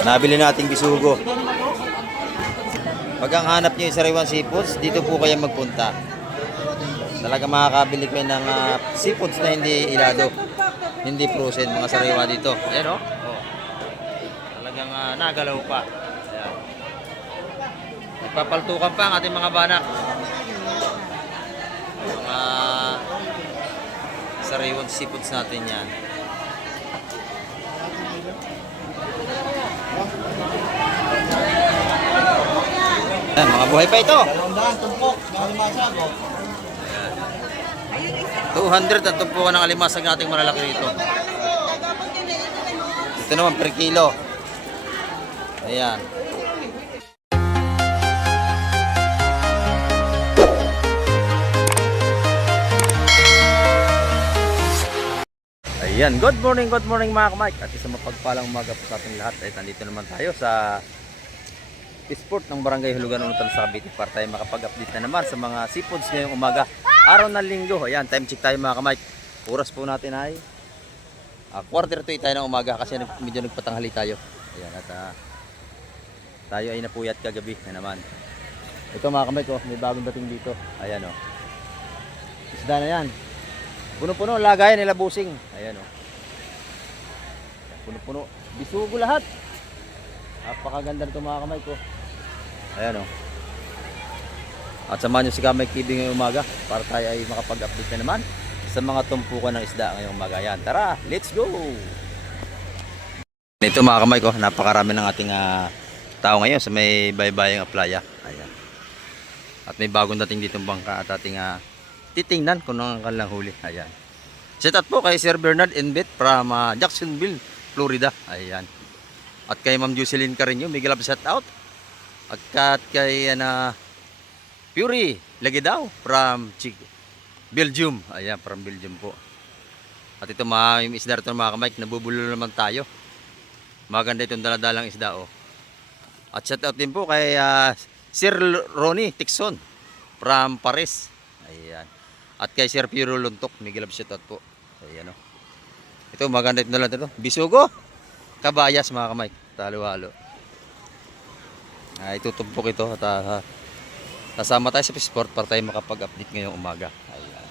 Nabili nating bisugo. Pag ang hanap nyo yung sariwang seafoods, dito po kayo magpunta. Talaga makakabili kayo ng seafoods na hindi ilado, hindi frozen, mga sariwa dito. Ayan o. Oh. Talagang nagalaw pa. Ayan. Nagpapaltukan pa ang ating mga banak. Mga sariwang seafoods natin yan. Ayan, mga buhay pa ito. 200 at tumpukan ng alimasag nating malalaki rito. Ito naman per kilo. Ayan. Ayan, good morning mga kamay. At isang mapagpalang umaga po sa ating lahat. Ay nandito naman tayo sa Sport ng Barangay Hulugan, Unutan sa Cavite para tayo makapag-update na naman sa mga seafoods ngayong umaga. Araw ng linggo. Ayan, time check tayo mga kamay. Oras po natin ay 4:30 tayo ng umaga kasi medyo nagpatanghali tayo. Ayan, at tayo ay napuyat kagabi na naman. Ito mga kamay ko, may bagong dating dito. Ayan o. Isda na yan. Puno-puno, lagayan nila busing. Ayan o. Puno-puno. Bisugo lahat. Napakaganda nito mga kamay ko. Ayan o. At samahan nyo si Kamay TV ngayong umaga para tayo ay makapag-update na naman sa mga tumpukan ng isda ngayong umaga. Ayan, tara, let's go! Ito mga kamay ko, napakarami ng ating tao ngayon sa may baybayang playa. Ayan. At may bagong dating ditong bangka at ating titingnan kung ano ang kanilang huli. Ayan. Shout out po kay Sir Bernard Enbet from Jacksonville, Florida. Ayan. At kay Ma'am Jocelyn Carino, Miguel shout out. At kay Fury Lagidao from Belgium. Ayan, from Belgium po. At ito yung isda ito mga kamay, nabubulo naman tayo. Maganda itong daladalang isda oh. At shout out din po kay Sir Ronnie Tixon from Paris. Ayan. At kay Sir Piero Luntok, Miguel shout out po. Ayan oh. Ito maganda itong daladalang ito. Bisugo. Kabayas mga kamay. Halo-halo. Itutumpok ito at kasama tayo sa Sport para tayo makapag-update ngayong umaga. Ayan.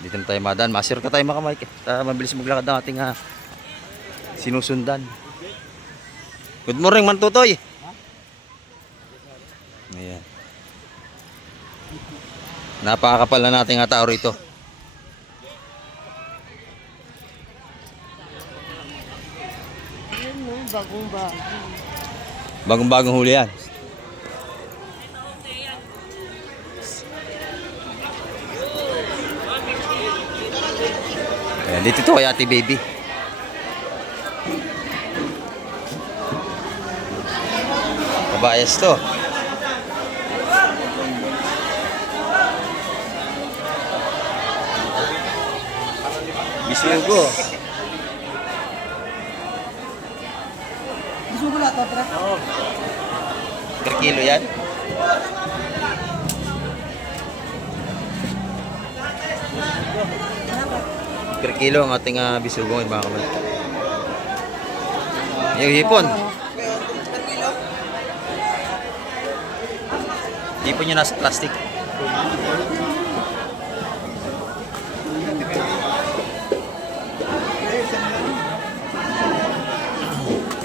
Dito na tayo madaan. Masir ka tayo mga kamay. Mabilis maglakad ang ating sinusundan. Good morning man Tutoy. Ayan. Napakakapal na nating tao rito. Bagong-bagong huli yan. Ayan, dito to kay Ate Baby. Kabayas to. Bisugo. Bisugo lahat to, pre? Oo. Per kilo yan? Per kilo ang ating bisugo ngayon mga kamay. Yung hipon. Hipon nyo nasa plastic.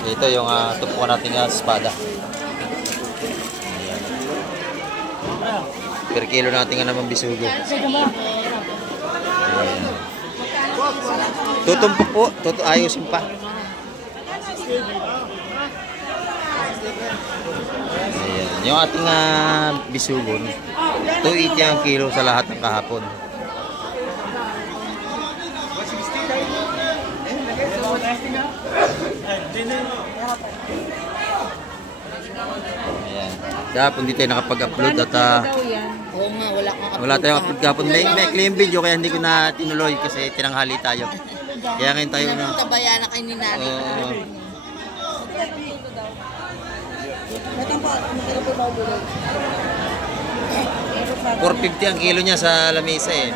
Ito yung tupukan natin espada. Ayan. Per kilo natin naman bisugo. Ayan. Tutumpok po, ayusin pa. Ayan. Yung ating bisugo, 280 ang kilo sa lahat ng kahapon. Ayan. Kahapon di tayo nakapag-upload at oo nga, wala tayong upload kahapon. May clean video kaya hindi ko na tinuloy kasi tinanghali tayo. Kaya ngayon tayo na. Tabayan na kay ni Nani. 450 ang kilo niya sa lamesa eh.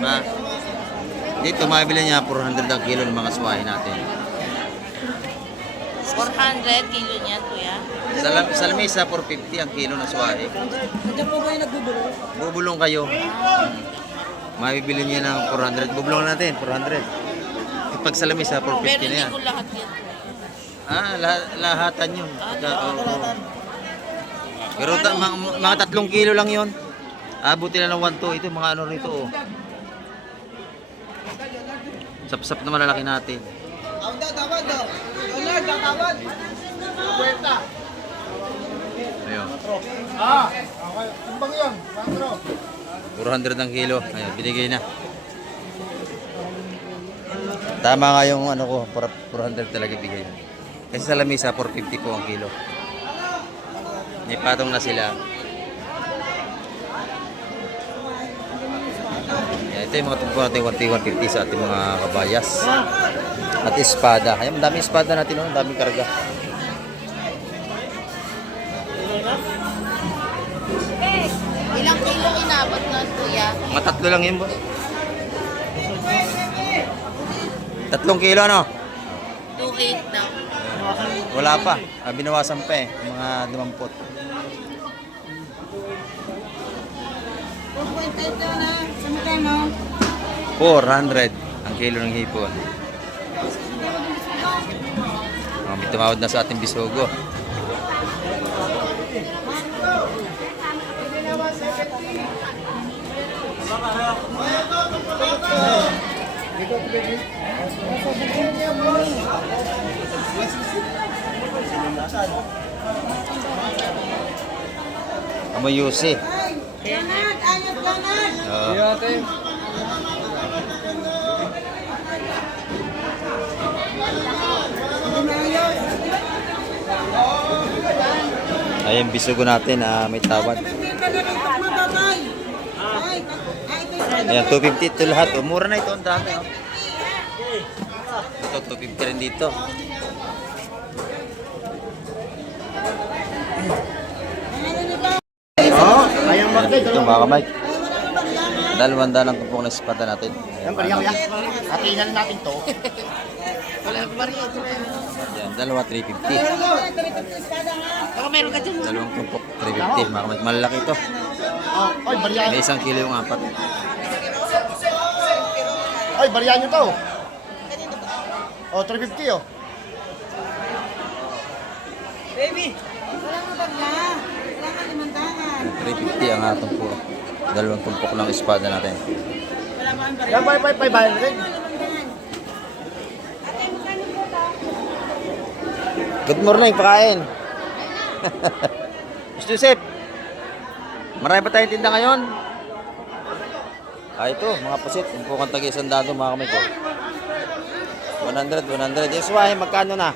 Dito mabili niya 400 ang kilo ng mga swahe natin. 400 kilo niyan, kuya. Sa lamesa, 450 ang kilo ng swahe. Nandiyan po ba yung nagbubulong? Bubulong kayo. Mabibili niya ng 400. Bubulong natin, 400. Pag sa lamesa, 450 Pero na hindi yan. ko lahat yan. Lahatan yun. Pero mga 3 kilo lang yun. Abuti na ng 1-2. Ito mga ano rito. Oh. Sapsap na malalaki natin. Ayun. Okay. Timbang yun. 400 ang kilo. Ayun, binigay na. Tama nga yung ano ko, 400 talaga bigay. Kasi sa lamisa, 450 po ang kilo. May patong na sila. Yan, ito yung mga tungkol natin 150 sa ating mga kabayas. At espada. Ayan, madaming espada natin, no? Daming karga. Ilang kilo inabot na, kuya? Mga 3 lang yun, boss. 3 kilo, ano? 2.8 daw. Wala pa. Binawasan pa eh. Mga 20. 400 ang kilo ng hipon. May tumawad na sa ating bisogo. Amoy yusi. Ayan, bisugo natin, may tawad. Ayan, 250 ito lahat. Mura na ito, ang dami. Oh. Ito, 250 rin dito. Ayang Ayan, ito mga kamay. Dalawang ng kumpong na espada natin. Yan, bariya kuya. Atingan natin to. Ayan, dalawa 350. Baka meron ka dyan. Dalawang kumpok 350. Mga kamay, malaki ito. Oy, bariya. May 1 kilo yung 4. Oy, bariya nyo to. Oh, 350 oh. Baby! Wala ka bagla. Wala ka limantangan. 350 ang atong po. Dalawang tumpok ng espada natin. Wala mo ang baril. Yan, bye, bayan rin. Good morning, pakain. Mr. Joseph, marami pa tayong tinda ngayon. Ito, mga pasit. Tumpukan tag-100 mga kamay ko. 100. Yung swahe, magkano na?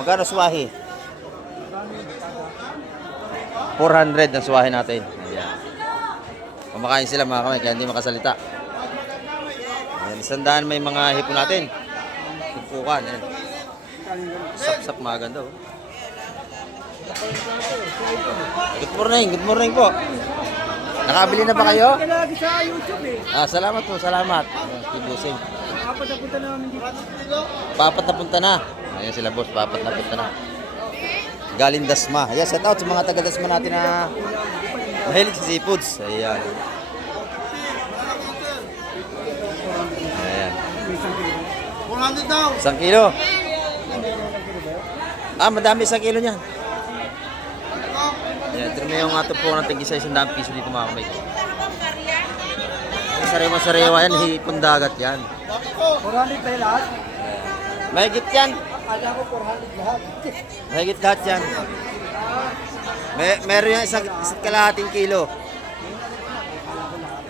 Magkano swahe? 400 ang swahe natin. Ayan. Kumakain sila mga kamay, kaya hindi makasalita. Ayan, 100 may mga hipon natin. Tumpukan. Ayan. Sap-sap, maganda. Oh. Good morning po. Nakabili na ba kayo? Lagi sa YouTube eh. Salamat po, salamat. Tibusing. Apat na punta namin dito. Papat na punta na. Ayan sila boss, papat na punta na. Galing Dasma. Ayan, shout out sa mga taga Dasma natin na mahilig sa seafoods. Ayan. Ayan. 400 daw. 1 kilo. Madami 1 kilo niyan. Ayan, ito naman yung ato po natin isa 100 piso dito mga kamay. Sariwa-sariwa yan, hipon dagat yan. 400 ba lahat? Mahigit yan. Akala ko 400 lahat. Mahigit lahat yan. Meron yan isang kalahating kilo.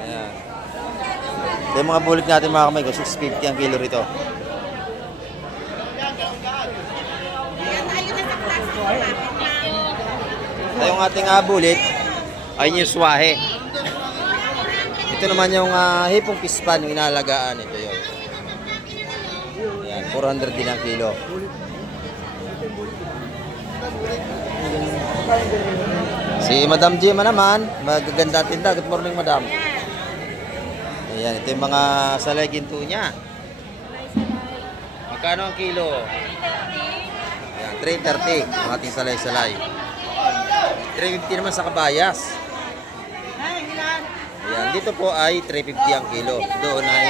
Ayan. Ito yung mga bulik natin mga kamay ko, 650 ang kilo rito. Ito yung ating bulik, ayun yung swahe. Ito naman yung hipong pispan, yung inalagaan. Ito yun. Ayan, 400 din ang kilo. Si Madam Jima naman, magaganda tinda. Good morning, Madam. Ayan, ito yung mga salay ginto niya. Magkano ang kilo? Ayan, 330 ang ating salay-salay. 350 naman sa kabayas. Ayan, dito po ay 350 ang kilo. Doon ay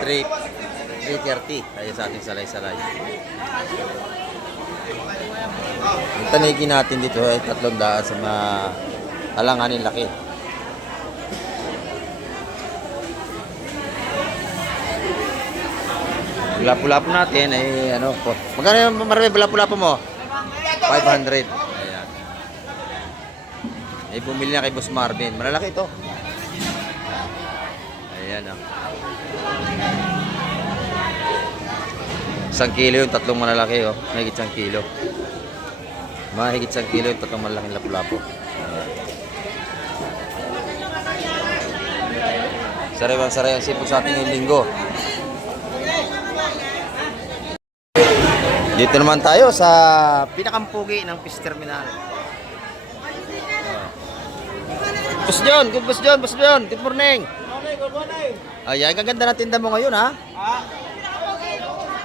330. Ayan sa ating salay-salay. Yung tanigi natin dito ay 300 sa mga alanganin laki. Lapu-lapu natin ay ano po. Magkano yung marami lapu-lapu mo? 500. Ayan. Ay bumili na kay Boss Marvin. Malalaki ito. Ayan ah. 1 kilo yung tatlong malalaki oh. Mahigit 1 kilo. Mahigit 1 kilo yung tatlong malalaking lapu-lapu. Ayan. Sariwang-saray ang sipag sa ating ngayong linggo. Dito naman tayo sa pinakampugi ng Fish Terminal. Boss John, good morning. Ayan, kaganda na tinda mo ngayon ha.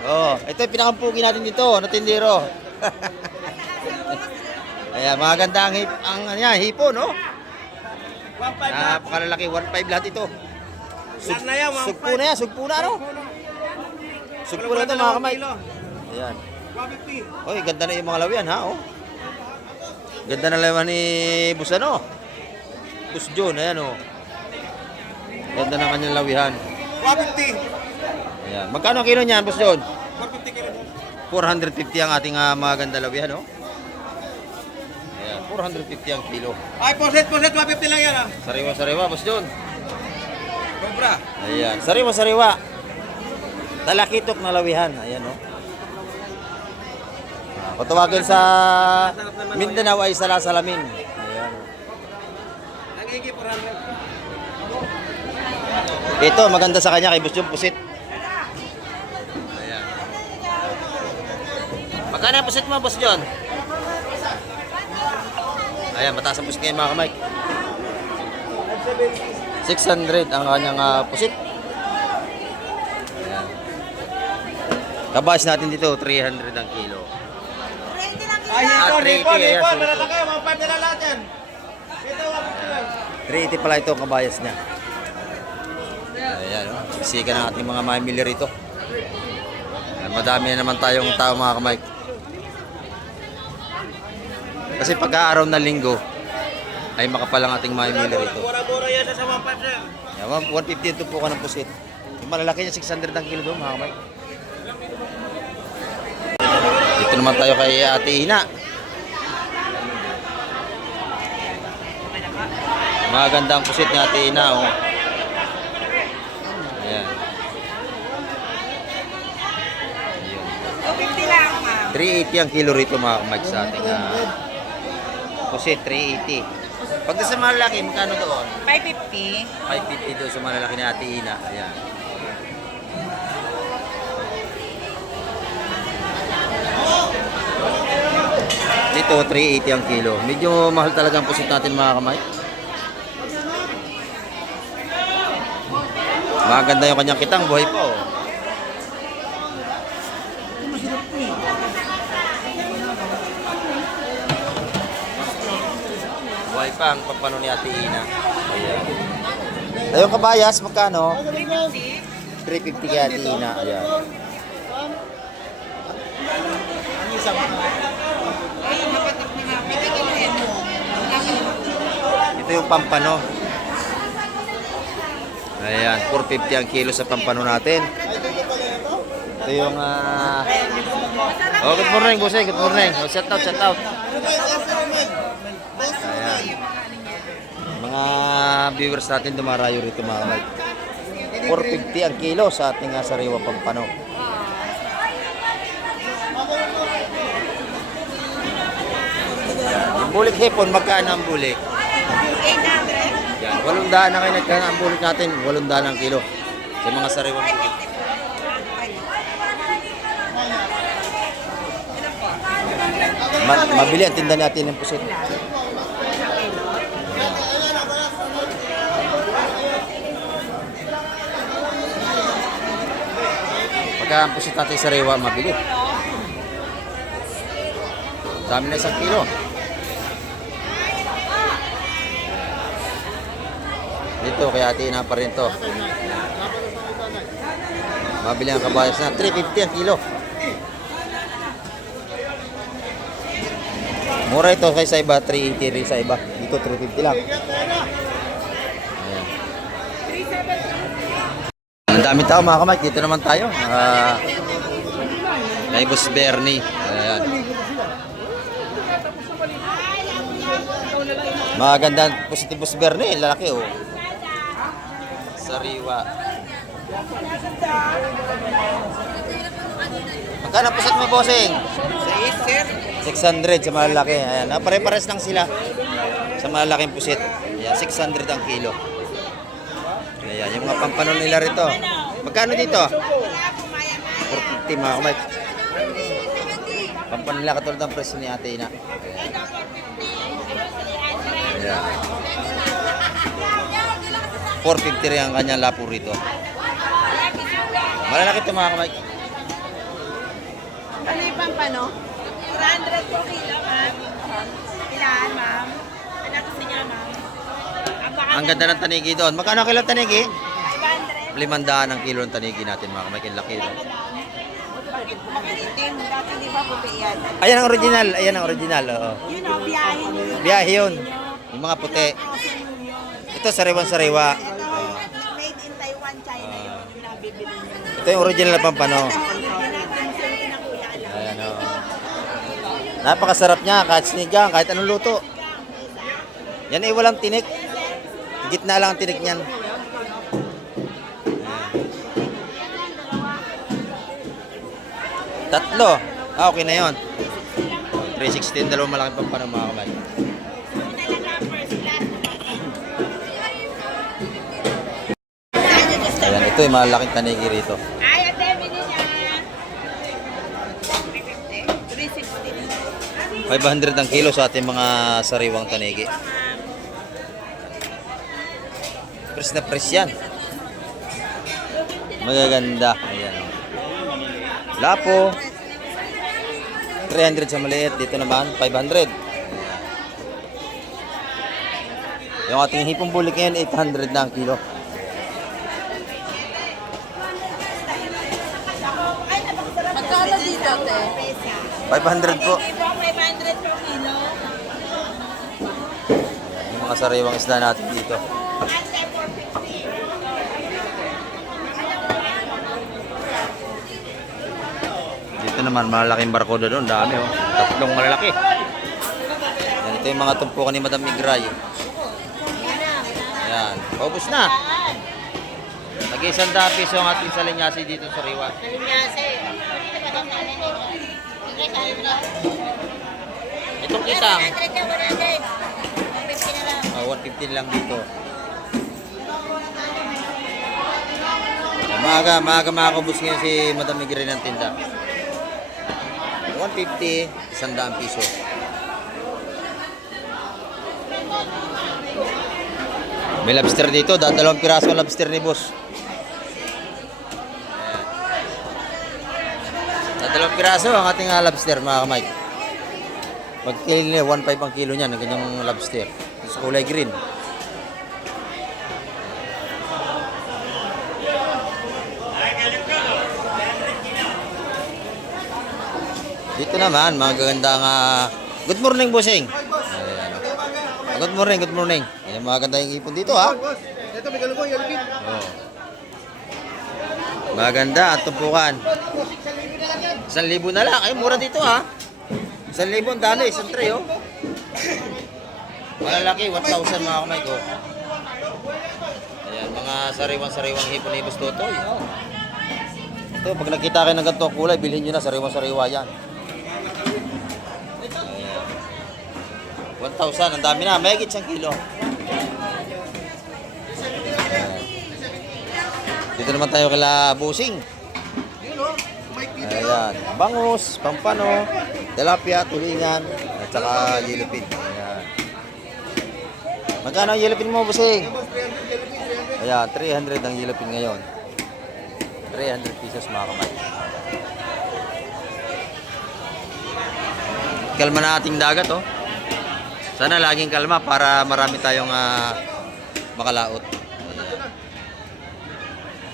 Oh, ito yung pinakampugi natin dito, na tindero. Ayan, maganda ang hipo, no? 1.5 lahat. Napakalalaki, 1.5 lahat ito. Sugpo na, ano? Sugpo na ito mga kamay. Ayan. Oy, ganda na yung mga lawian ha, oh. Ganda na lawian ni Boss ano? Boss John, ayan oh. Ganda na kanyang lawihan. 150. Ayan. Magkano ang kilo niyan, Boss John? 150 kilo. 450 ang ating mga ganda lawihan, oh. Ayan, 450 ang kilo. Ay, poset, 150 lang yan ah. Sariwa-sariwa, Boss John. Cobra. Ayan, sariwa-sariwa. Talakitok na lawihan, ayan oh. Kung tawagin sa Mindanao ay salasalamin. Ayan. Nangigi 400. Ito, maganda sa kanya kay Boss John Pusit. Ayan. Magkano ang pusit mo, Boss John? Ayan, mataas ang pusit ngayon mga kamay. 600 ang kanyang pusit. Ayan. Kabahas natin dito, 300 ang kilo. Ay, hipon, ayan, malalaki, 1.5 na lahat yan. Ito, 150 lang. 380 pala ito ang kabayas niya. Ayan, oh. Sika ng ating mga mamili rito. Ayan, madami na naman tayong tao mga kamay. Kasi pagka-araw na linggo, ay makapalang ating mamili rito. Mura-mura yan sa 1.5 sir. Ayan, 150 ito po ka ng pusit. Yung malalaki niya, 600 ang kilo doon mga kamay. Dito naman tayo kay Ate Ina. Maganda ang pusit ni Ate Ina, oh. Ayan. Ayun. 250 lang, ma'am. 380 ang kilo rito mga kamay sa ating pusit, 380. Pag sa malaki, magkano doon? 550. 550 doon sa malalaki ni Ate Ina. Ayan. Dito, 380 ang kilo. Medyo mahal talaga ang pusit natin mga kamay. Maganda yung kanyang kitang, buhay pa oh. Buhay pa ang pampano ni Ate Ina. Ayan. Ayun kabayas, magkano? 350. 350 kay Ate Ina. Ayan. Ay, mapatak na nga. Bigyan mo yan. Wala ka naman. Ito yung pampano. Ayan, 450 ang kilo sa pampano natin. Ito yung oh, good morning, boss. Good morning. Oh, shout out. Ayan. Mga viewers natin dumarayo rito mga kamay. 450 ang kilo sa ating sariwa pampano. Yung bulik hipon, magkano ang bulik? 800. Yan, 800 na kayo nagkano ang bulik natin. 800 ang kilo. Sa mga sariwang bulik. Mabili ang tinda natin ng pusit. Pagka ang pusit natin sa sariwa, mabili. Dami na 1 kilo. Dito, kaya tina pa rin to. Mabili ang kabayas na 350 ang kilo. Mura ito kaysa iba, 380 rin sa iba. Dito 350 lang. Ayan. Ang dami tao mga kamay. Dito naman tayo. Kay Boss Bernie. Ayan. Maganda po si Boss Bernie. Lalaki oh. Sariwa. Magkano pusit mo, bossing? 600 sa malalaki. Ayan, pare-pares lang sila sa malalaking pusit. Ayan, 600 ang kilo. Ayan, yung mga pampanon nila rito. Magkano dito? 450 mga kamay. Pampanon nila katulad ng presyo ni Ate Ina. Ayan. 450 rin ang kanyang lapo rito. Malalaki ito mga kamay. Ano yung pampano? 400 po kilo, ma'am. Ilan, ma'am? Ano gusto niya, ma'am? Ang ganda ng tanigi doon. Magkano kilo ng tanigi? 500. 500 ang kilo ng tanigi natin mga kamay. Laki doon. Makaritim, dati di ba puti yan? Ayan ang original. Ayan ang original. Oo. Yun o, biyahe niyo yun. Biyahe yun. Yung mga puti. Ito sariwan-sariwa. Made in Taiwan, China yun. Yung nabibili niyo. Ito yung original na pampano. Ayan o. Napakasarap niya. Kahit sinigang, kahit anong luto. Yan ay walang tinik. Gitna lang ang tinik niyan. Tatlo. Okay na yun. 316, dalawang malaking pampano mga kamay. Ayan, ito yung malaking tanigi rito. Ay, ate, bili niya. 360. 500 ang kilo sa ating mga sariwang tanigi. Pres na pres yan. Magaganda. Ayan. Lapo. 300 sa maliit. Dito naman, 500. Yung ating hipong bulik ngayon, 800 na ang kilo. Magkano dito, ate? 500 po. 500 per kilo. Yung mga sariwang isda natin dito. Ate, 450. Dito naman, malalaking barkoda doon. Dami oh. Tatlong malalaki. Yan, ito yung mga tumpukan ni Madam Migray. Ayan. Paubos na. Nag-100 piso ang ating salinyasi dito sa Riwa. Kalinyase. Itong kitang. 100 yan, 100. 150 na lang. 115 lang dito. Maaga makakabos ngayon si Madam Migray ng tinda. 150, 100 piso. May lobster dito, dalawang piraso ang lobster ni boss. Dalawang piraso ang ating lobster mga kamay. Pag kilo niya, 1.5 ang kilo niyan, ang ganyang lobster. Sa kulay green. Dito naman, magagandang good morning, bossing. Ayan. Good morning, good morning. Ayan, magaganda yung ipon dito, ha? Ito, may galungo, yalipin. Oh. Maganda at tumpukan. 1,000 na lang. Ay, mura dito, ha? 1,000 ang dami, isang tray, oh. Malalaki, 1,000 mga kamay ko. Ayan, mga sariwang hipon ni Boss Totoy. Oh. Ito, pag nakita kayo ng ganitong kulay, bilhin nyo na, sariwa yan. 1,000, ang dami na, may higit 1 kilo. Dito naman tayo kila busing. Ayan, bangus, pampano, tilapia, tulingan, at saka yellowfin. Ayan. Magkano ang yellowfin mo, busing? Ayan, 300 ang yellowfin ngayon. 300 pesos mga kamay. kalma na ating dagat, oh. Sana laging kalma para marami tayong makalaot. Ayan.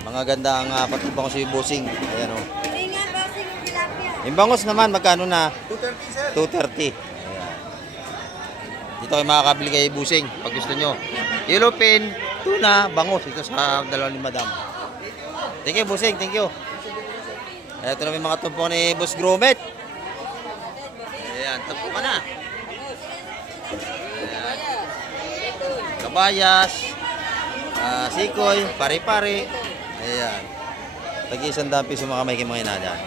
Mga ganda ang patubang ko si Busing. Ayan, oh. Yung bangus naman, magkano na? 230, sir. 230. Ayan. Dito kayo makakabili kay Busing pag gusto nyo. Yellowfin, tuna, bangus. Ito sa dalawang ni Madam. Thank you, Busing. Thank you. Ito na may mga tumpok ni Boss Gromit. Ayan, tumpok ka na. Ayan. Kabayas, sikoy, pare-pare. Ayan. Tag-isang piso mga kamay kay mga inadyan.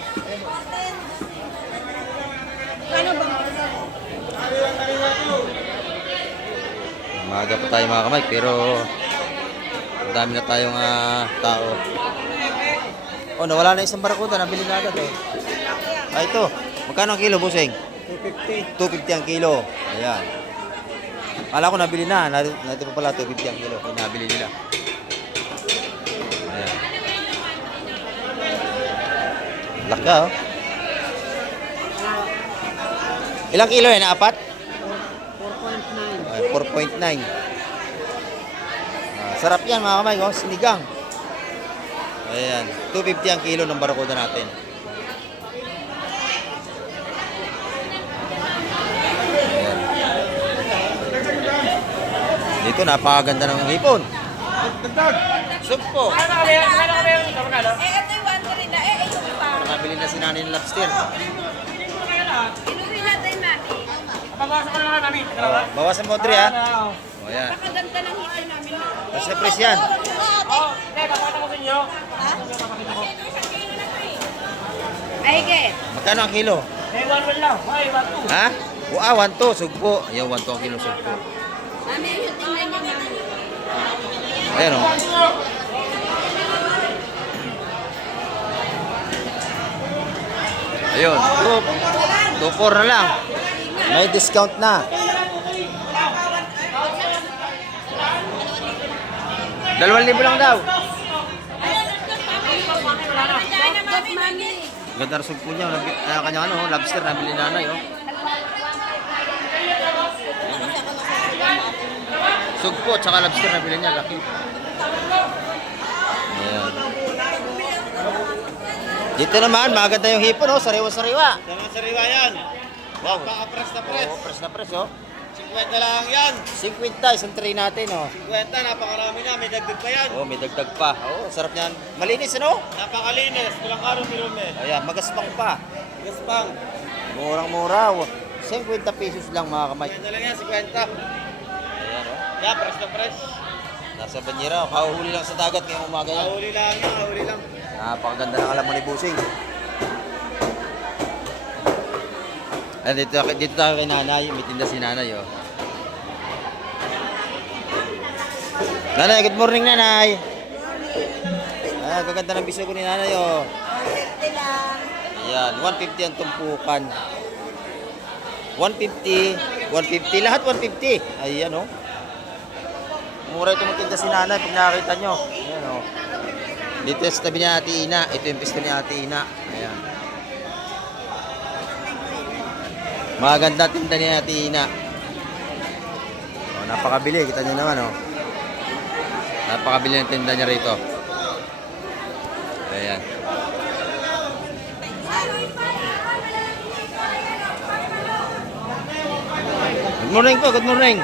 Maaga pa tayo mga kamay, pero dami na tayong tao. Oh, nawala na isang barakuda, nabili na agad eh. Ito. Magkano ang kilo, Busing? 250. 250 ang kilo. Ayan. Kala ko nabili na. Nandito pa pala 250 ang kilo. Kaya nabili nila. Ayan. Laka, oh. Ilang kilo yan? Apat? 4.9. Sarap yan mga kamay, oh. Sinigang. Ayan. 250 ang kilo ng barakuda natin. Ayan. Dito napakaganda ng hipon. Sugpo. ito yung 1 na. Ito pa. Nabili na si nanay ng lobster. Inuwi natin natin. Bawasan mo 3 ha. O yan. Nakaganda ng hito namin. Basta press yan. Ay, get. Magkano ang kilo? Ha? 1.2 sugpo. Ayan, 1.2 ang kilo sugpo. Mami, yung tingnan niya namin. Ayan o. Ayun. 2.4 na lang. May discount na. 2,000 lang daw. Ganda rin sugpo niya. Kanyang lobster nabili nanay. Oh. Sugpo at saka lobster nabili niya. Laki. Ayan. Dito naman, maganda yung hipon. Oh. Sariwa-sariwa. Sariwa yan. Wow. Paka-press na press. Oh, press na press. Oh. 50 lang yan. 50, isang tray natin. Oh. 50, napakarami na. May dagdag pa yan. Oh, may dagdag pa. Oh, sarap niyan. Malinis, ano? Napakalinis. Walang karumi-rumi. Ayan, magaspang pa. Gaspang. Murang-mura. 50 pesos lang mga kamay. 50 lang yan, 50. Ayan, oh. Yeah, press na press. Nasa banyera. Kahuhuli lang sa dagat ngayong umaga yan. Kahuli lang yan, kahuli lang. Napakaganda ng alam mo ni Busing. Ayan, dito tayo kay nanay. May tinda si nanay, oh. Nanay, good morning, nanay. Ah, gaganda ng biso ko ni nanay, oh. 150 lang. Ayan, 150 ang tumpukan. 150, 150, lahat 150. Ayan, oh. Mura ito magtinda si nanay pag nakakita nyo. Ayan, oh. Dito sa tabi ni Ate Ina. Ito yung pisto ni Ate Ina. Ayan. Maganda tinda ni Ate Ina. Oh, napakabili. Kita nyo naman, oh. Napakabili ng tinda niya rito. Ayan. Good morning po, good morning.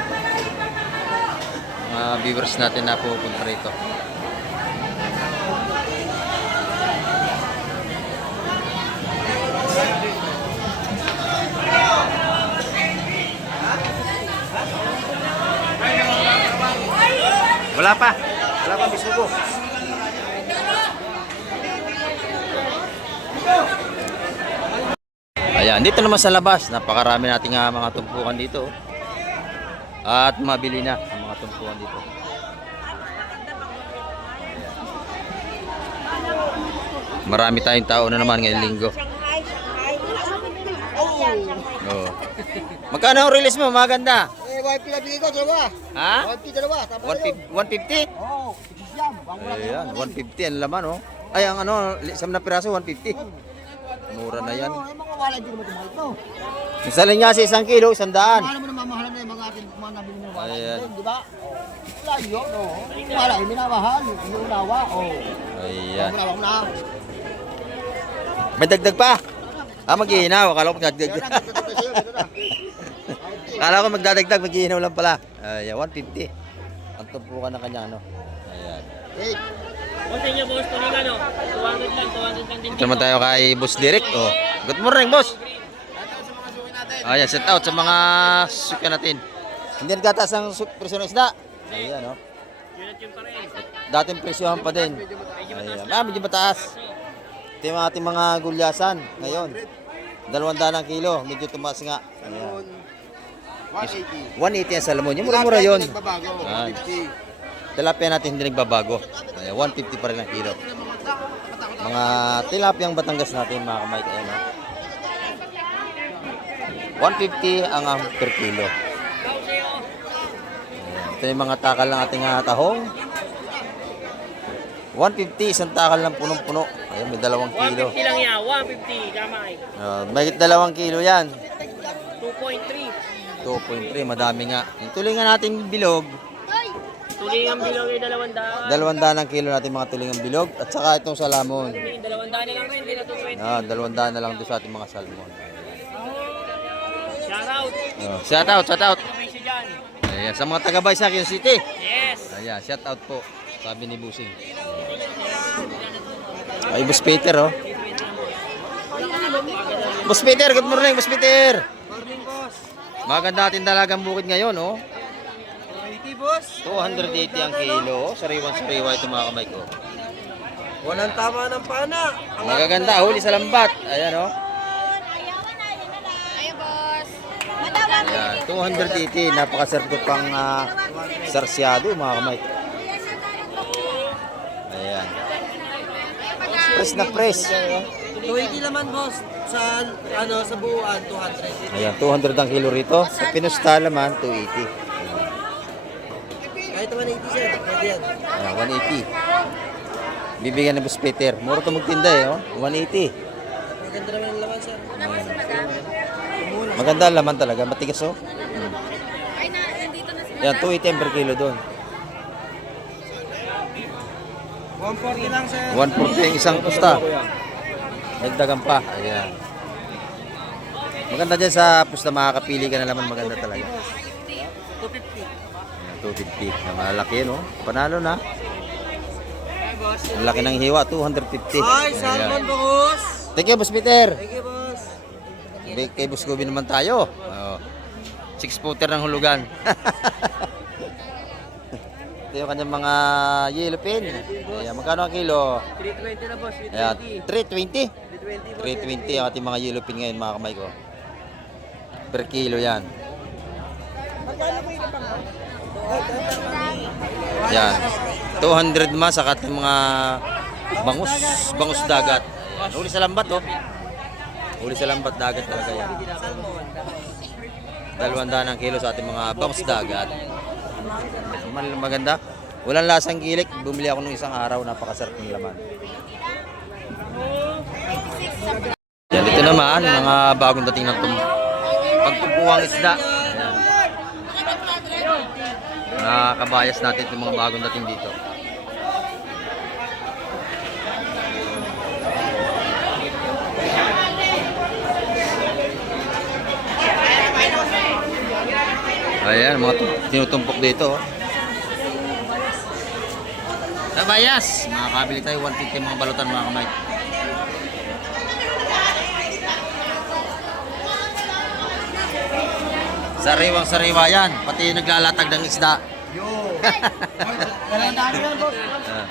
Mga viewers natin na pupunta rito. Wala pa bisugo. Ayan, dito naman sa labas, napakarami nating mga tumpukan dito. At mabili na ang mga tumpukan dito. Marami tayong tao na naman ngayong linggo. Oh. Magkano ang release mo? Maganda. YP na bigay ko, dalawa. Ha? YP dalawa. Tama na yun. 150? Oo, siyam. Ayan, 150 ang laman, oh. Ay, ang 10 na piraso, 150. Mura na yan. Ay, mga wala, hindi naman tumahal ito. Misalin nga sa 1 kilo, 100. Mahal mo na mamahalan na yung mga ating mga nabili mo. Ayan. Di ba? Layo, no? Wala, yung minamahal. Yung unawa, oh. Ayan. Unawa ko na. May dagdag pa. Maghihinaw. Akala ko magdadagdag. Kaya na, dito sa'yo, dito na. Akala ko magdadagdag, maghihinaw lang pala. Ayan, 150. Ang tumpukan ng kanya, ano. Ayan. Hey, Boss, inyo boss, tulingan no? 200 lang din. Ito naman tayo kay Boss Derek. Oh. Good morning, boss. Ayan, set out sa mga suka natin. Hindi nagtataas ang presyo ng isda. Ayan, oh. Unit yung pa rin. Dating presyohan pa din. Ayan. Medyo mataas. Ito yung ating mga gulyasan ngayon. 200 ang kilo. Medyo tumaas nga. Ayan. 180. 180 ang salmon. Yung mura-mura yun. Nagbabago, Ayan. 150. Tilapia natin hindi nagbabago. Ayan, 150 pa rin ang kilo. Mga tilapiang Batangas natin mga kamay. Ayan, oh. 150 ang per kilo. Ayan. Ito yung mga takal ng ating tahong. 150 isang takal ng punong-puno. Ayan, may 2 kilo. 150 lang yan, 150, kamay. May 2 kilo yan. 2.3. 2.3, madami nga. Yung tulingan natin bilog. Tulingan bilog ay 200. 200 ang kilo natin mga tulingan bilog. At saka itong salamon. 200 na lang rin, hindi na 220. 200 na lang doon sa ating mga salmon. Shout out. Shout out, shout out. Kamay siya dyan. Ayan, sa mga taga-Bay sa Quezon City. Yes. Ayan, shout out po. Sabi ni Busing. Ay, Boss Peter, oh. Boss Peter, good morning, Boss Peter. Morning, boss. Maganda natin dalagang bukid ngayon, oh. 80, boss. 280 ang kilo, oh. Sariwan-sariwa ito mga kamay ko. Walang tama ng pana. Magaganda, huli sa lambat. Ayan, oh. Ayan, 280. Napakasarap pang sarsyado, mga kamay. Ayan. Press na press. 280 naman, boss. Sa sa buuan 200. Ayan, 200 ang kilo rito. Sa Pinusta naman, 280. Kahit 180 sir, pwede yan. Ayan, 180. Bibigyan ng Boss Peter. Mura ito magtinda eh, oh. 180. Maganda naman ang laman sir. Maganda ang laman talaga. Matigas, oh. Ayan, 280 per kilo doon. 140 lang sir. 140 ang isang pusta. Nagdagan pa. Ayan. Maganda dyan sa pusta, makakapili ka na naman. Maganda talaga. 250. Ayan, 250. Na malaki, no? Panalo na. Ang laki ng hiwa, 250. Ay, salmon, Ayan. boss. Thank you, Boss Peter. Thank you, boss. Kay Boss Gobi naman tayo. 6-footer ng hulugan. Ito yung kanyang mga yellow pin. Ayan, magkano ang kilo? 320 na, boss. Ayan, 320. 320 320. ang ating mga yellow pin ngayon mga kamay ko. Per kilo yan. Yan. 200 mas sa ating mga bangus dagat. Ayan. Huli sa lambat, oh. Huli sa lambat dagat talaga yan. 200 ang kilo sa ating mga bangus dagat. Maganda. Walang lasang gilik. Bumili ako nung isang araw. Napakasarap ng laman. Yan, dito naman, mga bagong dating ng pagtumpuang isda. Ayan. Mga kabayas natin itong mga bagong dating dito. Ayan, mga tinutumpok dito. Kabayas! Makakabili tayo 150 mga balutan mga kamay. Sariwang-sariwa yan. Pati yung naglalatag ng isda. yo. Wala na yan, boss. Ah.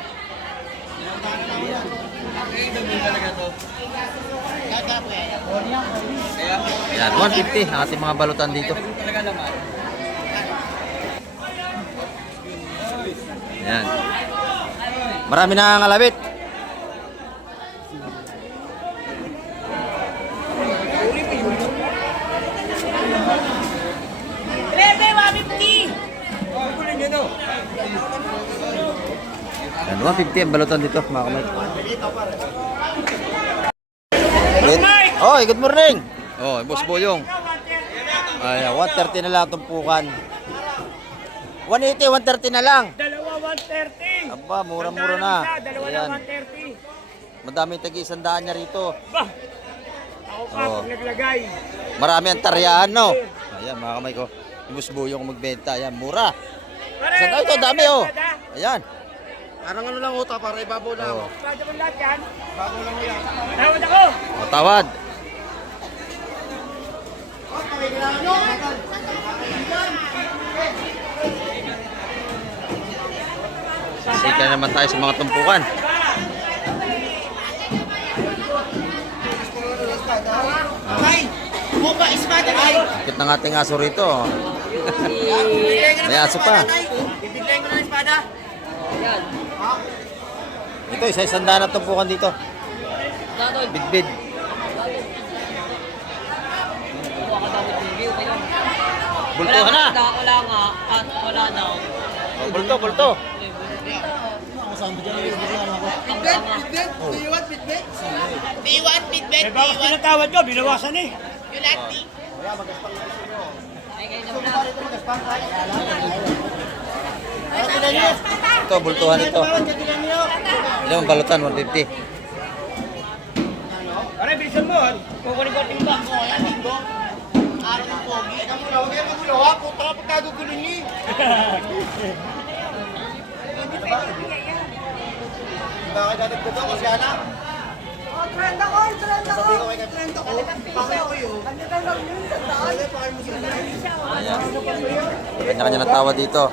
Yan, 150 ang ating mga balutan dito. Yan. Marami na ang alabit. Rebe, 150. Yan, 150 ang balutan dito, mga kamay. Oy, good morning. Oh, Boss Boyong. Ay, 130 na lang tumpukan. 180, 130 na lang. Dalawa 130. Aba, mura-mura na. Dalawa Ayan. na 130. Madami tagi-100 niya rito. Bah! Ako pa, Oo. pag naglagay. Marami ang taryahan, no? Ayan, mga kamay ko. Yung Boss Boyong magbenta. Ayan, mura. Saan tayo ito? Dami, oh. Ayan. Parang ano lang uta, para ibabaw lang. Oh. Pwede mo lahat yan. Bago lang yan. Tawad ako. O, tawad. Sika naman tayo sa mga tumpukan. Buka, espada ay. Kit ng ating aso rito. May aso pa. Bibiglayin ko na ng espada. Ito, isa-isang daan na tumpukan dito. Bidbid. Bultuhan na. Wala nga. At wala daw. O, bulto, bulto. Biwat, bitbet, May bawas pinatawad ko, binawasan eh. Yulati. Ito, bultuhan ito. Ilan ang balutan? 150. Pare, bilisan mo. Kukunin ko ang timba. Araw ng pogi. Ikaw muna, huwag kayo magulo ha. Puta ka pagkagugulo niyo. Diba kayo dadagdag ako si Ana? Trend ako. Sabi ko kay Trend ako. Pakaya ko yun. Kanya-kanya ng tawa dito.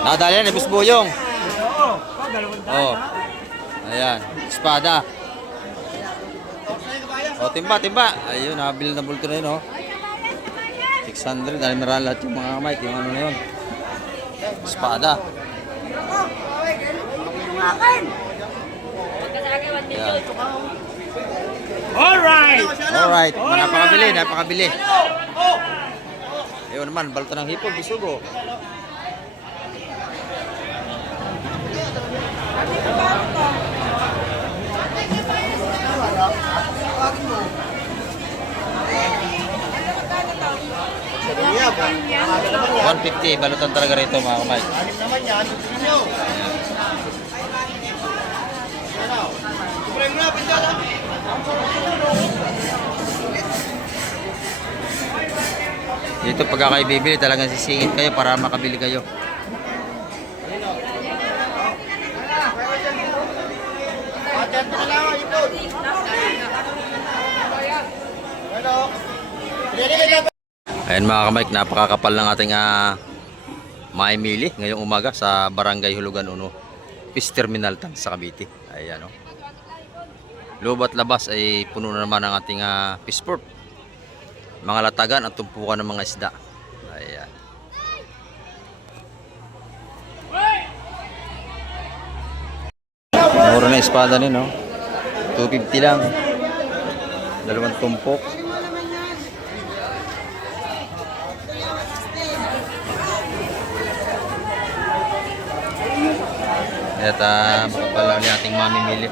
Nadali yan, Boss Boyong. Oo. Dalawang daan. Oh. Ayan, espada. Oh, timba, timba. Ayun, nakabili na bulto na yun, oh. 600, dahil meron lahat yung mga mic, yung ano na yun. Espada. Ayan. Alright. Alright, napakabili, napakabili. Ayun naman, balto ng hipog, bisugo. Sabi niya, ano naman yan? 150, balutan talaga rito mga kamay. Anim naman yan. Sabi niyo. Supreme na, pindan ha. Dito pagka kayo bibili, talagang sisingit kayo para makabili kayo. Ayan pa lang ha, ipon. Hello. Ayan mga kamay, napakakapal ng ating maimili ngayong umaga sa Barangay Hulugan 1, Fish Terminal Tan sa Cavite. Ayan, oh. Loob at labas ay puno na naman ang ating fish port. Mga latagan at tumpukan ng mga isda. Ayan. Mura na espada ni, no? 250 lang. Dalawang tumpok. At makapal ulit ating mamimili.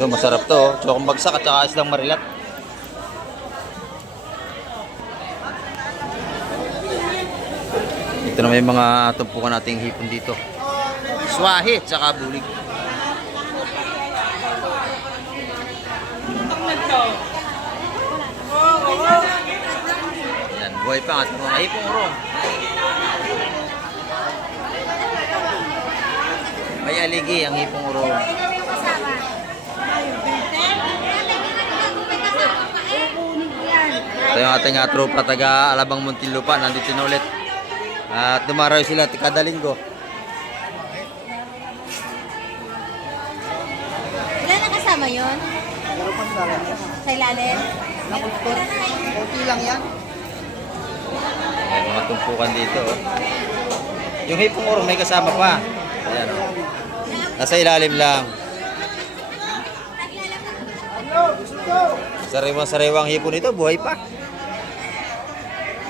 Ito, masarap to, oh. Chokong bagsak at saka islang marilat. Ito na may mga tumpukan nating hipon dito. Swahi at saka bulig. Yan, buhay pa ang ating mga hipong urong. May aligi ang hipong urong. Ito yung ating tropa taga Alabang Muntinlupa, nandito na ulit. At dumarayo sila kada linggo. Wala na kasama yun? Sa ilalim? Kunti lang yan. May mga tumpukan dito. Oh. Yung hipong urong may kasama pa. Ayan, oh. Nasa ilalim lang. Sariwang-sariwang hipon ito, buhay pa.